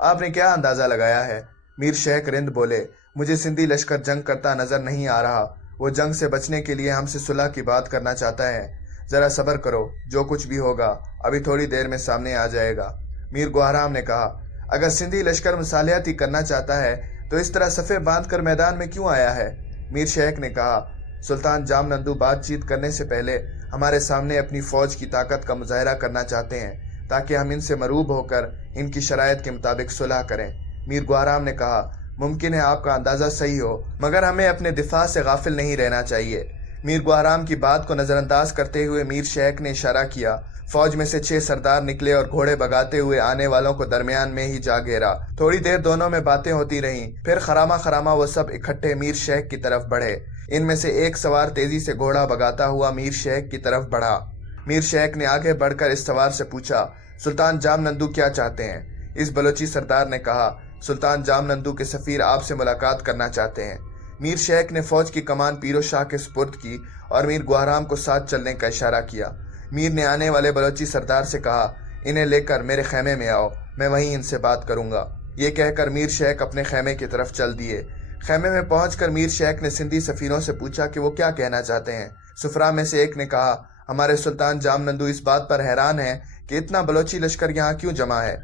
آپ نے کیا اندازہ لگایا ہے؟ میر شیخ رند بولے، مجھے سندھی لشکر جنگ کرتا نظر نہیں آ رہا۔ وہ جنگ سے بچنے کے لیے ہم سے صلح کی بات کرنا چاہتا ہے۔ ذرا صبر کرو، جو کچھ بھی ہوگا ابھی تھوڑی دیر میں سامنے آ جائے گا۔ میر گوہرام نے کہا، اگر سندھی لشکر مصالحت ہی کرنا چاہتا ہے تو اس طرح صفیں باندھ کر میدان میں کیوں آیا ہے؟ میر شیخ نے کہا، سلطان جام نندو بات چیت کرنے سے پہلے ہمارے سامنے اپنی فوج کی طاقت کا مظاہرہ کرنا چاہتے ہیں تاکہ ہم ان سے مروب ہو کر ان کی شرائط کے مطابق صلح کریں۔ میر گوہرام نے کہا، ممکن ہے آپ کا اندازہ صحیح ہو، مگر ہمیں اپنے دفاع سے غافل نہیں رہنا چاہیے۔ میر گوہرام کی بات کو نظر انداز کرتے ہوئے میر شیخ نے اشارہ کیا۔ فوج میں سے 6 سردار نکلے اور گھوڑے بگاتے ہوئے آنے والوں کو درمیان میں ہی جا گھیرا۔ تھوڑی دیر دونوں میں باتیں ہوتی رہیں، پھر خراما وہ سب اکٹھے میر شیخ کی طرف بڑھے۔ ان میں سے ایک سوار تیزی سے گھوڑا بگاتا ہوا میر شیخ کی طرف بڑھا۔ میر شیخ نے آگے بڑھ کر اس سوار سے پوچھا، سلطان جام نندو کیا چاہتے ہیں؟ اس بلوچی سردار نے کہا، سلطان جام نندو کے سفیر آپ سے ملاقات کرنا چاہتے ہیں۔ میر شیخ نے فوج کی کمان پیرو شاہ کے سپرد کی اور میر گوہرام کو ساتھ چلنے کا اشارہ کیا۔ میر نے آنے والے بلوچی سردار سے کہا، انہیں لے کر میرے خیمے میں آؤ، میں وہیں ان سے بات کروں گا۔ یہ کہہ کر میر شیخ اپنے خیمے کی طرف چل دیے۔ خیمے میں پہنچ کر میر شیخ نے سندھی سفیروں سے پوچھا کہ وہ کیا کہنا چاہتے ہیں۔ سفراء میں سے ایک نے کہا، ہمارے سلطان جام نندو اس بات پر حیران ہیں کہ اتنا بلوچی لشکر یہاں کیوں جمع ہے۔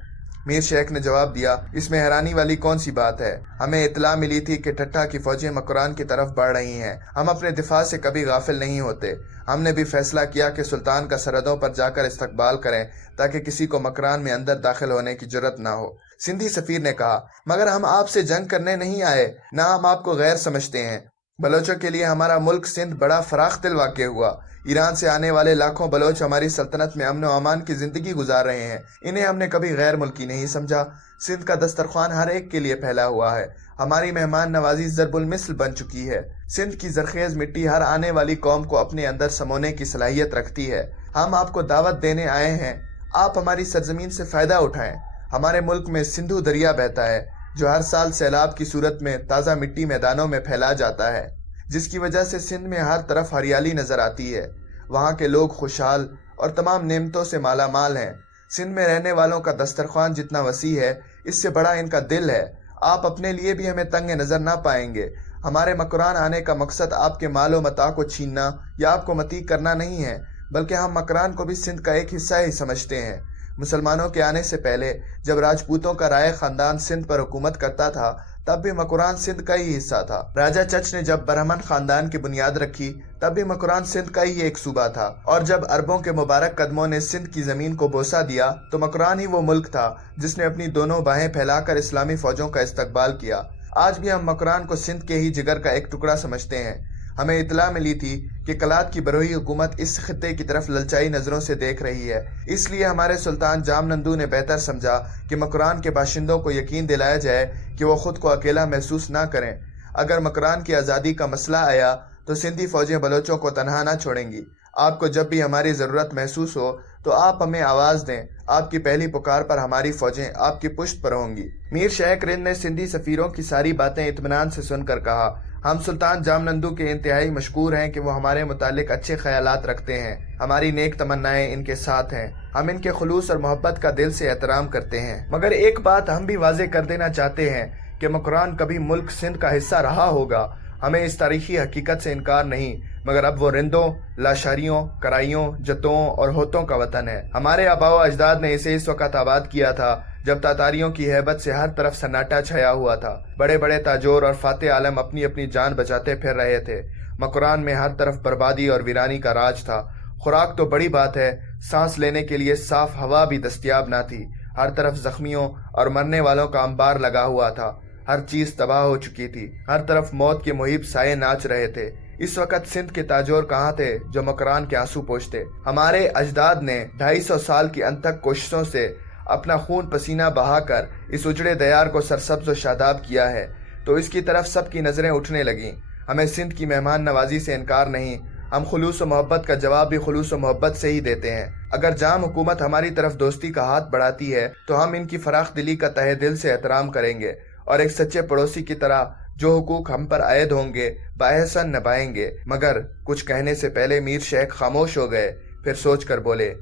میر شیخ نے جواب دیا، اس میں حیرانی والی کون سی بات ہے؟ ہمیں اطلاع ملی تھی کہ ٹھٹھا کی فوجیں مکران کی طرف بڑھ رہی ہیں۔ ہم اپنے دفاع سے کبھی غافل نہیں ہوتے۔ ہم نے بھی فیصلہ کیا کہ سلطان کا سرحدوں پر جا کر استقبال کریں تاکہ کسی کو مکران میں اندر داخل ہونے کی جرت نہ ہو۔ سندھی سفیر نے کہا، مگر ہم آپ سے جنگ کرنے نہیں آئے، نہ ہم آپ کو غیر سمجھتے ہیں۔ بلوچوں کے لیے ہمارا ملک سندھ بڑا فراخ دل واقع ہوا۔ ایران سے آنے والے لاکھوں بلوچ ہماری سلطنت میں امن و امان کی زندگی گزار رہے ہیں۔ انہیں ہم نے کبھی غیر ملکی نہیں سمجھا۔ سندھ کا دسترخوان ہر ایک کے لیے پھیلا ہوا ہے۔ ہماری مہمان نوازی ضرب المثل بن چکی ہے۔ سندھ کی زرخیز مٹی ہر آنے والی قوم کو اپنے اندر سمونے کی صلاحیت رکھتی ہے۔ ہم آپ کو دعوت دینے آئے ہیں، آپ ہماری سرزمین سے فائدہ اٹھائیں۔ ہمارے ملک میں سندھو دریا بہتا ہے جو ہر سال سیلاب کی صورت میں تازہ مٹی میدانوں میں پھیلا جاتا ہے، جس کی وجہ سے سندھ میں ہر طرف ہریالی نظر آتی ہے۔ وہاں کے لوگ خوشحال اور تمام نعمتوں سے مالا مال ہیں۔ سندھ میں رہنے والوں کا دسترخوان جتنا وسیع ہے، اس سے بڑا ان کا دل ہے۔ آپ اپنے لیے بھی ہمیں تنگ نظر نہ پائیں گے۔ ہمارے مکران آنے کا مقصد آپ کے مال و متاع کو چھیننا یا آپ کو مطیع کرنا نہیں ہے، بلکہ ہم مکران کو بھی سندھ کا ایک حصہ ہی سمجھتے ہیں۔ مسلمانوں کے آنے سے پہلے جب راجپوتوں کا رائے خاندان سندھ پر حکومت کرتا تھا، تب بھی مکران سندھ کا ہی حصہ تھا۔ راجہ چچ نے جب برہمن خاندان کی بنیاد رکھی، تب بھی مکران سندھ کا ہی ایک صوبہ تھا، اور جب عربوں کے مبارک قدموں نے سندھ کی زمین کو بوسہ دیا تو مکران ہی وہ ملک تھا جس نے اپنی دونوں باہیں پھیلا کر اسلامی فوجوں کا استقبال کیا۔ آج بھی ہم مکران کو سندھ کے ہی جگر کا ایک ٹکڑا سمجھتے ہیں۔ ہمیں اطلاع ملی تھی کہ کلات کی بروئی حکومت اس خطے کی طرف للچائی نظروں سے دیکھ رہی ہے، اس لیے ہمارے سلطان جام نندو نے بہتر سمجھا کہ مکران کے باشندوں کو یقین دلایا جائے کہ وہ خود کو اکیلا محسوس نہ کریں۔ اگر مکران کی آزادی کا مسئلہ آیا تو سندھی فوجیں بلوچوں کو تنہا نہ چھوڑیں گی۔ آپ کو جب بھی ہماری ضرورت محسوس ہو تو آپ ہمیں آواز دیں، آپ کی پہلی پکار پر ہماری فوجیں آپ کی پشت پر ہوں گی۔ میر شیخ رند نے سندھی سفیروں کی ساری باتیں اطمینان سے سن کر کہا، ہم سلطان جام نندو کے انتہائی مشکور ہیں کہ وہ ہمارے متعلق اچھے خیالات رکھتے ہیں۔ ہماری نیک تمنائیں ان کے ساتھ ہیں، ہم ان کے خلوص اور محبت کا دل سے احترام کرتے ہیں۔ مگر ایک بات ہم بھی واضح کر دینا چاہتے ہیں کہ مکران کبھی ملک سندھ کا حصہ رہا ہوگا، ہمیں اس تاریخی حقیقت سے انکار نہیں، مگر اب وہ رندوں، لاشاریوں، کرائیوں، جتوں اور ہوتوں کا وطن ہے۔ ہمارے آباء و اجداد نے اسے اس وقت آباد کیا تھا جب تاتاریوں کی ہیبت سے ہر طرف سناٹا چھایا ہوا تھا۔ بڑے بڑے تاجور اور فاتح عالم اپنی اپنی جان بچاتے پھر رہے تھے۔ مکران میں ہر طرف بربادی اور ویرانی کا راج تھا۔ خوراک تو بڑی بات ہے، سانس لینے کے لیے صاف ہوا بھی دستیاب نہ تھی۔ ہر طرف زخمیوں اور مرنے والوں کا انبار لگا ہوا تھا۔ ہر چیز تباہ ہو چکی تھی۔ ہر طرف موت کے مہیب سائے ناچ رہے تھے۔ اس وقت سندھ کے تاجور کہاں تھے جو مکران کے آنسو پوچھتے؟ ہمارے اجداد نے 250 سال کی انتھک کوششوں سے اپنا خون پسینہ بہا کر اس اجڑے دیار کو سرسبز و شاداب کیا ہے، تو اس کی طرف سب کی نظریں اٹھنے لگیں۔ ہمیں سندھ کی مہمان نوازی سے انکار نہیں، ہم خلوص و محبت کا جواب بھی خلوص و محبت سے ہی دیتے ہیں۔ اگر جام حکومت ہماری طرف دوستی کا ہاتھ بڑھاتی ہے تو ہم ان کی فراخ دلی کا تہہ دل سے احترام کریں گے، اور ایک سچے پڑوسی کی طرح جو حقوق ہم پر عائد ہوں گے باحسن نبھائیں گے۔ مگر کچھ کہنے سے پہلے میر شیخ خاموش ہو گئے، پھر سوچ کر بولے،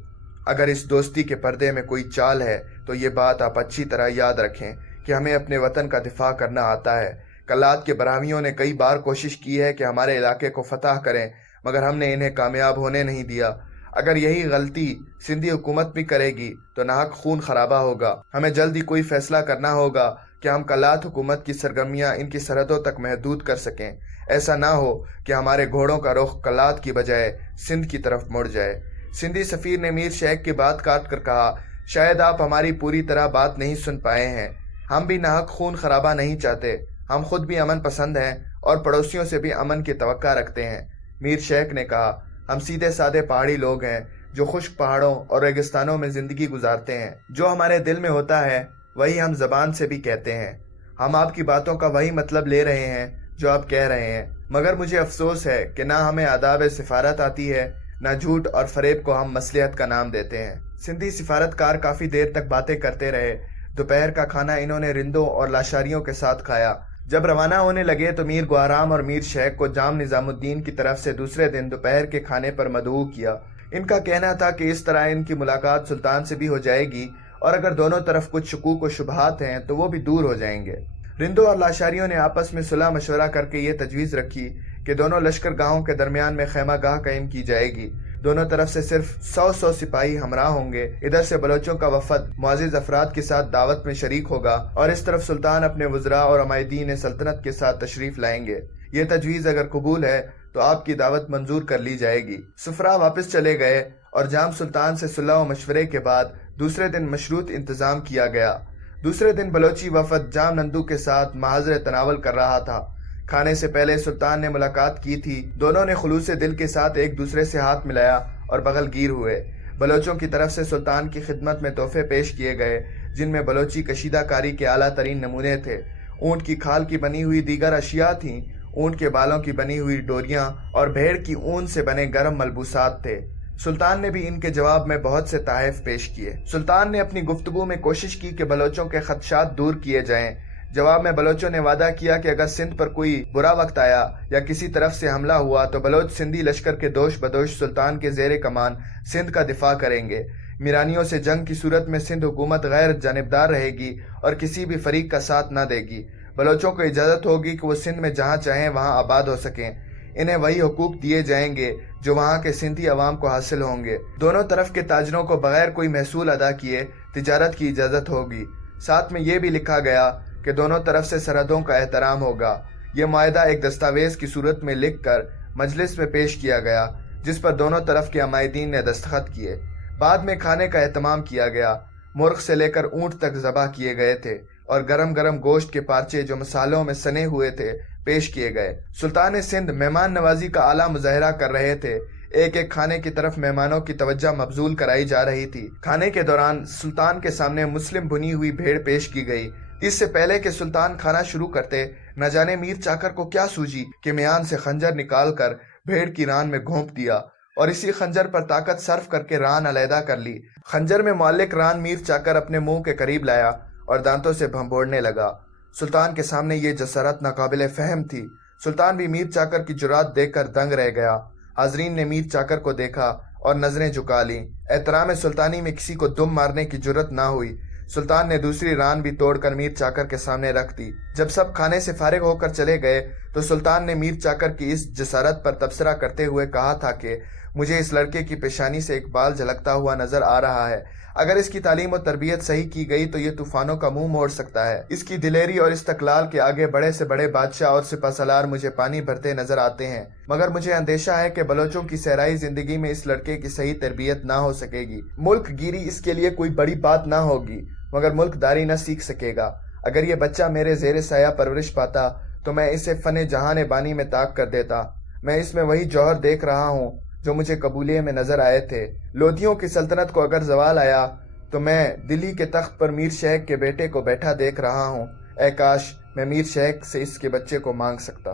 اگر اس دوستی کے پردے میں کوئی چال ہے تو یہ بات آپ اچھی طرح یاد رکھیں کہ ہمیں اپنے وطن کا دفاع کرنا آتا ہے۔ کلات کے براہمیوں نے کئی بار کوشش کی ہے کہ ہمارے علاقے کو فتح کریں، مگر ہم نے انہیں کامیاب ہونے نہیں دیا۔ اگر یہی غلطی سندھی حکومت بھی کرے گی تو ناحق خون خرابہ ہوگا۔ ہمیں جلد ہی کوئی فیصلہ کرنا ہوگا کہ ہم کلات حکومت کی سرگرمیاں ان کی سرحدوں تک محدود کر سکیں۔ ایسا نہ ہو کہ ہمارے گھوڑوں کا رخ کلات کی بجائے سندھ کی طرف مڑ جائے۔ سندھی سفیر نے میر شیخ کی بات کاٹ کر کہا، شاید آپ ہماری پوری طرح بات نہیں سن پائے ہیں۔ ہم بھی ناحق خون خرابہ نہیں چاہتے۔ ہم خود بھی امن پسند ہیں اور پڑوسیوں سے بھی امن کی توقع رکھتے ہیں۔ میر شیخ نے کہا، ہم سیدھے سادے پہاڑی لوگ ہیں جو خشک پہاڑوں اور ریگستانوں میں زندگی گزارتے ہیں۔ جو ہمارے دل میں ہوتا ہے وہی ہم زبان سے بھی کہتے ہیں۔ ہم آپ کی باتوں کا وہی مطلب لے رہے ہیں جو آپ کہہ رہے ہیں، مگر مجھے افسوس ہے کہ نہ ہمیں آداب سفارت آتی ہے، نہ جھوٹ اور فریب کو ہم مصلحت کا نام دیتے ہیں۔ سندھی سفارتکار کافی دیر تک باتیں کرتے رہے۔ دوپہر کا کھانا انہوں نے رندوں اور لاشاریوں کے ساتھ کھایا۔ جب روانہ ہونے لگے تو میر گوہرام اور میر شیخ کو جام نظام الدین کی طرف سے دوسرے دن دوپہر کے کھانے پر مدعو کیا۔ ان کا کہنا تھا کہ اس طرح ان کی ملاقات سلطان سے بھی ہو جائے گی اور اگر دونوں طرف کچھ شکوک و شبہات ہیں تو وہ بھی دور ہو جائیں گے۔ رندوں اور لاشاریوں نے آپس میں صلح مشورہ کر کے یہ تجویز رکھی کہ دونوں لشکر گاہوں کے درمیان میں خیمہ گاہ قائم کی جائے گی۔ دونوں طرف سے صرف 100 سپاہی ہمراہ ہوں گے۔ ادھر سے بلوچوں کا وفد معزز افراد کے ساتھ دعوت میں شریک ہوگا اور اس طرف سلطان اپنے وزراء اور عمائدین سلطنت کے ساتھ تشریف لائیں گے۔ یہ تجویز اگر قبول ہے تو آپ کی دعوت منظور کر لی جائے گی۔ سفراء واپس چلے گئے اور جام سلطان سے صلح و مشورے کے بعد دوسرے دن مشروط انتظام کیا گیا۔ دوسرے دن بلوچی وفد جام نندو کے ساتھ محاذر تناول کر رہا تھا۔ کھانے سے پہلے سلطان نے ملاقات کی تھی۔ دونوں نے خلوص دل کے ساتھ ایک دوسرے سے ہاتھ ملایا اور بغل گیر ہوئے۔ بلوچوں کی طرف سے سلطان کی خدمت میں تحفے پیش کیے گئے جن میں بلوچی کشیدہ کاری کے اعلیٰ ترین نمونے تھے۔ اونٹ کی کھال کی بنی ہوئی دیگر اشیاء تھیں۔ اونٹ کے بالوں کی بنی ہوئی ڈوریاں اور بھیڑ کی اون سے بنے گرم ملبوسات تھے۔ سلطان نے بھی ان کے جواب میں بہت سے تحائف پیش کیے۔ سلطان نے اپنی گفتگو میں کوشش کی کہ بلوچوں کے خدشات دور کیے جائیں۔ جواب میں بلوچوں نے وعدہ کیا کہ اگر سندھ پر کوئی برا وقت آیا یا کسی طرف سے حملہ ہوا تو بلوچ سندھی لشکر کے دوش بدوش سلطان کے زیر کمان سندھ کا دفاع کریں گے۔ میرانیوں سے جنگ کی صورت میں سندھ حکومت غیر جانبدار رہے گی اور کسی بھی فریق کا ساتھ نہ دے گی۔ بلوچوں کو اجازت ہوگی کہ وہ سندھ میں جہاں چاہیں وہاں آباد ہو سکیں۔ انہیں وہی حقوق دیے جائیں گے جو وہاں کے سندھی عوام کو حاصل ہوں گے۔ دونوں طرف کے تاجروں کو بغیر کوئی محصول ادا کیے تجارت کی اجازت ہوگی۔ ساتھ میں یہ بھی لکھا گیا کہ دونوں طرف سے سرحدوں کا احترام ہوگا۔ یہ معاہدہ ایک دستاویز کی صورت میں لکھ کر مجلس میں پیش کیا گیا جس پر دونوں طرف کے عمائدین نے دستخط کیے۔ بعد میں کھانے کا اہتمام کیا گیا۔ مرغ سے لے کر اونٹ تک ذبح کیے گئے تھے اور گرم گرم گوشت کے پارچے جو مسالوں میں سنے ہوئے تھے پیش کیے گئے۔ سلطان سندھ مہمان نوازی کا اعلیٰ مظاہرہ کر رہے تھے۔ ایک ایک کھانے کی طرف مہمانوں کی توجہ مبذول کرائی جا رہی تھی۔ کھانے کے دوران سلطان کے سامنے مسلم بنی ہوئی بھیڑ پیش کی گئی۔ اس سے پہلے کہ سلطان کھانا شروع کرتے، نہ جانے میر چاکر کو کیا سوجی کہ میان سے خنجر نکال کر بھیڑ کی ران میں گھونپ دیا اور اسی خنجر پر طاقت صرف کر کے ران علیحدہ کر لی۔ خنجر میں معلق ران میر چاکر اپنے منہ کے قریب لایا اور دانتوں سے بھنبوڑنے لگا۔ سلطان کے سامنے یہ جسارت ناقابل فہم تھی۔ سلطان بھی میر چاکر کی جرات دیکھ کر دنگ رہ گیا۔ حاضرین نے میر چاکر کو دیکھا اور نظریں جھکا لیں۔ احترام سلطانی میں کسی کو دم مارنے کی جرت نہ ہوئی۔ سلطان نے دوسری ران بھی توڑ کر میر چاکر کے سامنے رکھ دی۔ جب سب کھانے سے فارغ ہو کر چلے گئے تو سلطان نے میر چاکر کی اس جسارت پر تبصرہ کرتے ہوئے کہا تھا کہ مجھے اس لڑکے کی پیشانی سے ایک بال جھلکتا ہوا نظر آ رہا ہے۔ اگر اس کی تعلیم و تربیت صحیح کی گئی تو یہ طوفانوں کا منہ موڑ سکتا ہے۔ اس کی دلیری اور استقلال کے آگے بڑے سے بڑے بادشاہ اور سپہ سالار مجھے پانی بھرتے نظر آتے ہیں، مگر مجھے اندیشہ ہے کہ بلوچوں کی صحرائی زندگی میں اس لڑکے کی صحیح تربیت نہ ہو سکے گی۔ ملک گیری اس کے لیے کوئی بڑی بات نہ ہوگی، مگر ملک داری نہ سیکھ سکے گا۔ اگر یہ بچہ میرے زیر سایہ پرورش پاتا تو میں اسے فن جہان بانی میں طاق کر دیتا۔ میں اس میں وہی جوہر دیکھ رہا ہوں جو مجھے قبولیے میں نظر آئے تھے۔ لودھیوں کی سلطنت کو اگر زوال آیا تو میں دلی کے تخت پر میر شیخ کے بیٹے کو بیٹھا دیکھ رہا ہوں۔ اے کاش میں میر شیخ سے اس کے بچے کو مانگ سکتا۔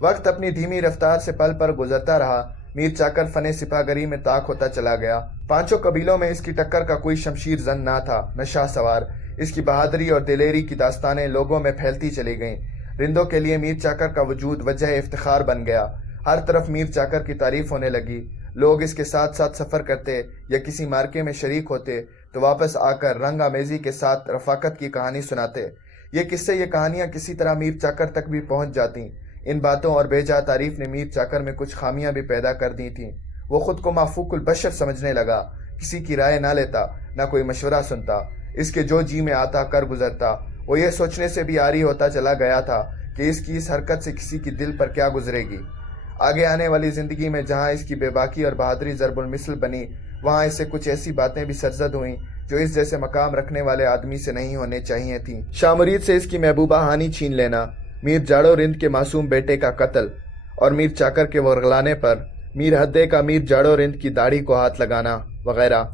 وقت اپنی دھیمی رفتار سے پل پر گزرتا رہا۔ میر چاکر فن سپاہ گری میں طاق ہوتا چلا گیا۔ پانچوں قبیلوں میں اس کی ٹکر کا کوئی شمشیر زن نہ تھا، نہ شاہ سوار۔ اس کی بہادری اور دلیری کی داستانیں لوگوں میں پھیلتی چلی گئیں۔ رندوں کے لیے میر چاکر کا وجود وجہ افتخار بن گیا۔ ہر طرف میر چاکر کی تعریف ہونے لگی۔ لوگ اس کے ساتھ ساتھ سفر کرتے یا کسی مارکے میں شریک ہوتے تو واپس آ کر رنگ آمیزی کے ساتھ رفاقت کی کہانی سناتے۔ یہ قصے، یہ کہانیاں کسی طرح میر چاکر تک بھی پہنچ جاتیں۔ ان باتوں اور بے جا تعریف نے میر چاکر میں کچھ خامیاں بھی پیدا کر دی تھیں۔ وہ خود کو معفوق البشر سمجھنے لگا، کسی کی رائے نہ لیتا، نہ کوئی مشورہ سنتا، اس کے جو جی میں آتا کر گزرتا۔ وہ یہ سوچنے سے بھی عاری ہوتا چلا گیا تھا کہ اس کی اس حرکت سے کسی کی دل پر کیا گزرے گی۔ آگے آنے والی زندگی میں جہاں اس کی بے باکی اور بہادری ضرب المثل بنی، وہاں اس سے کچھ ایسی باتیں بھی سرزد ہوئیں جو اس جیسے مقام رکھنے والے آدمی سے نہیں ہونے چاہیے تھیں۔ شاہ مرید سے اس کی محبوبہ ہانی چھین لینا، میر جاڑو رند کے معصوم بیٹے کا قتل، اور میر چاکر کے ورغلانے پر میر ہدے کا میر جاڑو رند کی داڑھی کو ہاتھ لگانا وغیرہ۔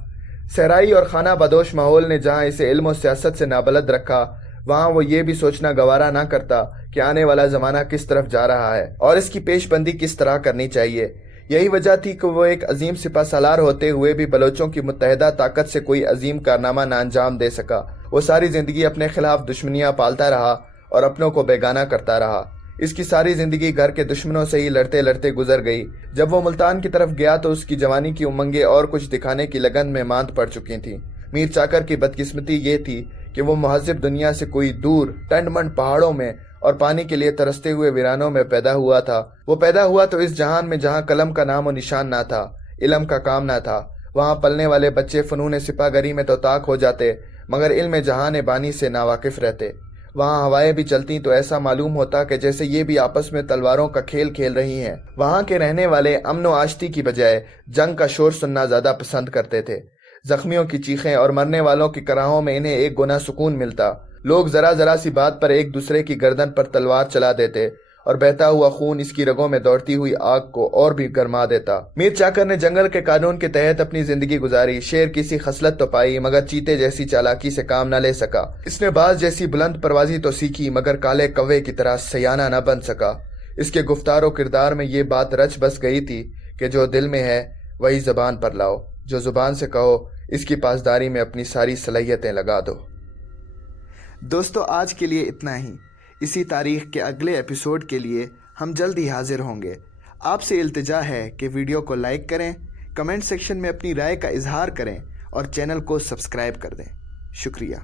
صحرائی اور خانہ بدوش ماحول نے جہاں اسے علم و سیاست سے نابلد رکھا، وہاں وہ یہ بھی سوچنا گوارا نہ کرتا کہ آنے والا زمانہ کس طرف جا رہا ہے اور اس کی پیش بندی کس طرح کرنی چاہیے۔ یہی وجہ تھی کہ وہ ایک عظیم سپہ سالار ہوتے ہوئے بھی بلوچوں کی متحدہ طاقت سے کوئی عظیم کارنامہ نہ انجام دے سکا۔ وہ ساری زندگی اپنے خلاف دشمنیاں پالتا رہا اور اپنوں کو بیگانہ کرتا رہا۔ اس کی ساری زندگی گھر کے دشمنوں سے ہی لڑتے لڑتے گزر گئی۔ جب وہ ملتان کی طرف گیا تو اس کی جوانی کی امنگیں اور کچھ دکھانے کی لگن میں ماند پڑ چکی تھیں۔ میر چاکر کی بدقسمتی یہ تھی کہ وہ مہذب دنیا سے کوئی دور ٹنڈ منڈ پہاڑوں میں اور پانی کے لیے ترستے ہوئے ویرانوں میں پیدا ہوا تھا۔ وہ پیدا ہوا تو اس جہان میں جہاں قلم کا نام و نشان نہ تھا، علم کا کام نہ تھا۔ وہاں پلنے والے بچے فنون سپاہ گری میں تو طاق ہو جاتے مگر علم جہان بانی سے ناواقف رہتے۔ وہاں ہوائیں بھی چلتی تو ایسا معلوم ہوتا کہ جیسے یہ بھی آپس میں تلواروں کا کھیل کھیل رہی ہیں۔ وہاں کے رہنے والے امن و آشتی کی بجائے جنگ کا شور سننا زیادہ پسند کرتے تھے۔ زخمیوں کی چیخیں اور مرنے والوں کی کراہوں میں انہیں ایک گنا سکون ملتا۔ لوگ ذرا ذرا سی بات پر ایک دوسرے کی گردن پر تلوار چلا دیتے اور بہتا ہوا خون اس کی رگوں میں دوڑتی ہوئی آگ کو اور بھی گرما دیتا۔ میر چاکر نے جنگل کے قانون کے تحت اپنی زندگی گزاری۔ شیر کی سی خصلت تو پائی مگر چیتے جیسی چالاکی سے کام نہ لے سکا۔ اس نے باز جیسی بلند پروازی تو سیکھی مگر کالے کوے کی طرح سیانہ نہ بن سکا۔ اس کے گفتار و کردار میں یہ بات رچ بس گئی تھی کہ جو دل میں ہے وہی زبان پر لاؤ، جو زبان سے کہو اس کی پاسداری میں اپنی ساری صلاحیتیں لگا دو۔ دوستو، آج کے لیے اتنا ہی۔ اسی تاریخ کے اگلے ایپیسوڈ کے لیے ہم جلد ہی حاضر ہوں گے۔ آپ سے التجا ہے کہ ویڈیو کو لائک کریں، کمنٹ سیکشن میں اپنی رائے کا اظہار کریں اور چینل کو سبسکرائب کر دیں۔ شکریہ۔